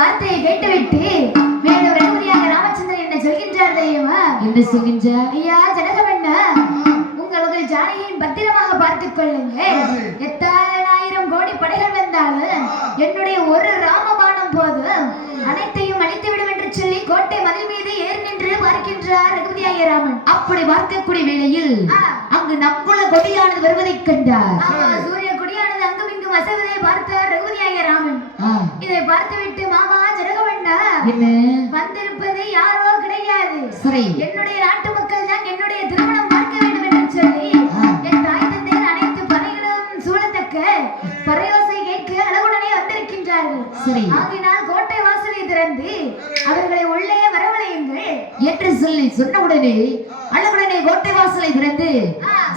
வார்த்தையை கேட்டுவிட்டு மேலும் ரகுபதியாக ராமச்சந்திரன் என்ன சொல்கின்றார் தெரியுமா? என்ன சொல்கின்றார்? ஐயா ஜனகமன்னா, உங்கள் ஜானகியின் பத்திரமாக பார்த்துக் கொள்ளுங்கள். எத்தாயிரம் கோடி படைகள் வந்தாலும் என்னுடைய ஒரு ராமபானம் போதும் அனைத்தையும் அழித்துவிடும் என்று சொல்லி கோட்டை மதில் மீது ஏறி நின்று பார்க்கின்றார் ரகுபதியாகிய ராமன். அப்படி பார்க்கக்கூடிய வேளையில் அங்கு நம்புல கொடியானது வருவதைக் கண்டார். சூரிய கொடியானது அங்கும் இங்கும் அசைவதை பார்த்தார் ரகுபதியாகிய ராமன். இதை பார்த்துவிட்டு மாமா ஜனகமன்னா, என்ன வந்திருப்பது யாரோ கிடையாது, சரி என்னுடைய நாட்டு மக்கள் தான் என்னுடைய திருமணம் பார்க்க வேண்டும் என்று சொல்லி என் தாய் தந்தையர் அனைத்து பறைகளும் சூழத்தக்க பறையோசை கேட்க அளவுடனே வந்திருக்கின்றார்கள். சரி, ஆகினால் கோட்டை வாசலை திறந்து அவர்களை உள்ளே வரவழையுங்கள் என்று சொல்லி சொன்னவுடனே அளவுடனே கோட்டை வாசலை திறந்து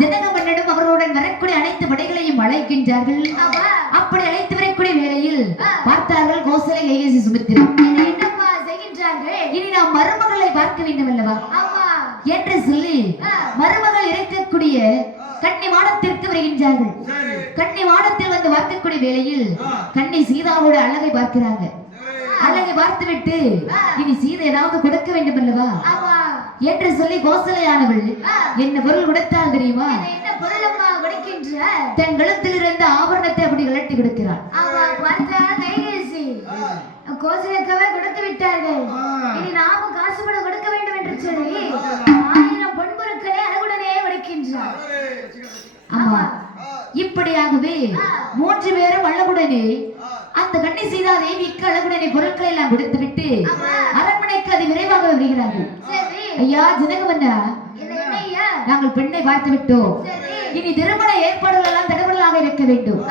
ஜனகமன்னனும் அவர்களுடன் வரக்கூடிய அனைத்து படைகளையும் அழைக்கின்றார்கள். அப்படி அழைத்து வரக்கூடிய வேளையில் பார்த்தார்கள் கோசலை கைகேசி சுமித்திரன். என்னம்மா செய்கின்றார்கள்? இனி நாம் மருமகளை பார்க்க வேண்டும் அல்லவா என்று சொல்லி மருமகள் இருக்கக்கூடிய கன்னி மாடத்திற்கு வருகின்றார்கள். கன்னி மாடத்தில் வந்து பார்க்கக்கூடிய வேளையில் கன்னி சீதாவோட அழகை பார்க்கிறாங்க. அழகை பார்த்துவிட்டு இனி சீதை ஏதாவது கொடுக்க வேண்டும் அல்லவா என்று சொல்லி கோசலையானவள் என்ன பொருள் கொடுத்தால் தெரியுமா? தன் கழுத்தில் இருந்த ஆபரணத்தை அப்படி கழட்டி கொடுக்கிறாள். கோசலைக்கவே கொடுத்து விட்டார்கள். இனி நாமும் காசுபட கொடுக்க வேண்டும் என்று சொல்லி 1000 பொன்பொருட்களை அழகுடனே கொடுக்கின்றார். ஆமா, இப்படியாகவே 3 பேரும் அழகுடனே அந்த கண்ணி சீதா தேவிக்கு அழகுடனே பொருட்களை எல்லாம் கொடுத்து விட்டு அரண்மனைக்கு அது விரைவாக வருகிறார்கள். ஐயா ஜனகமன்னா, நாங்கள் பெண்ணை பார்த்து விட்டோம், இனி திருமண ஏற்பாடுகள் எல்லாம் தடவலாக இருக்க வேண்டும்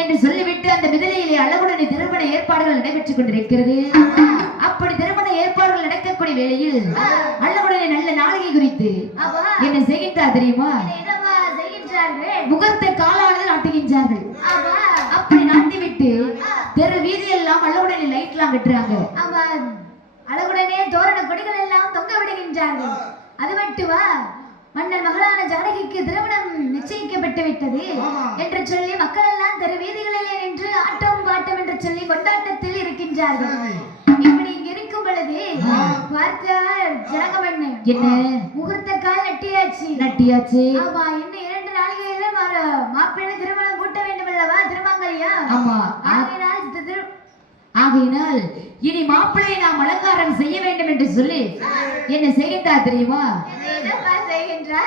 என்று சொல்லிவிட்டு அந்த மிதிலையிலே அழகுடனே திருமண ஏற்பாடுகள் நடைபெற்றுக் கொண்டிருக்கிறது. அப்படி திருமண ஏற்பாடுகள் நடக்கக்கூடிய வேளையில் அழகுடனே நல்ல நாளிகை குறித்து என்ன செய்கின்றார் தெரியுமா? முகத்தை காலானது நாட்டுகின்றார்கள். அப்படி நாட்டிவிட்டு தெரு வீதி எல்லாம் அழகுடனே லைட் எல்லாம் கட்டுறாங்க. அழகுடனே தோரண கொடிகள் எல்லாம் தொங்க விடுகின்றார்கள். அது மட்டுமா, மன்னன் மகளான ஜானகிக்கு திருமணம் நிச்சயிக்கப்பட்டு விட்டது என்று சொல்லி மக்கள் எல்லாம் தெரு வீதிகளிலே நின்று ஆட்டம் பாட்டம் என்று சொல்லி கொண்டாட்டத்தில் இருக்கின்றார்கள். இப்படி இங்க இருக்கும் பொழுது பார்த்தால் ஜனகமன்னன், என்ன முகூர்த்த கால் நட்டியாச்சு. ஆமா, இன்னும் 2 நாளிகையில மாப்பிள்ளை திருமணம் கூட்ட வேண்டும் அல்லவா, திருமங்கல்யா. ஆமா, ஆகையினால் இனி மாப்பிள்ளையை நாம் அலங்காரம் செய்ய வேண்டும் என்று சொல்லி என்ன செய்கின்றார் தெரியுமா?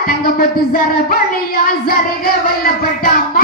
தங்கமுத்து சரபணியா சருக வல்லப்பட்ட அம்மா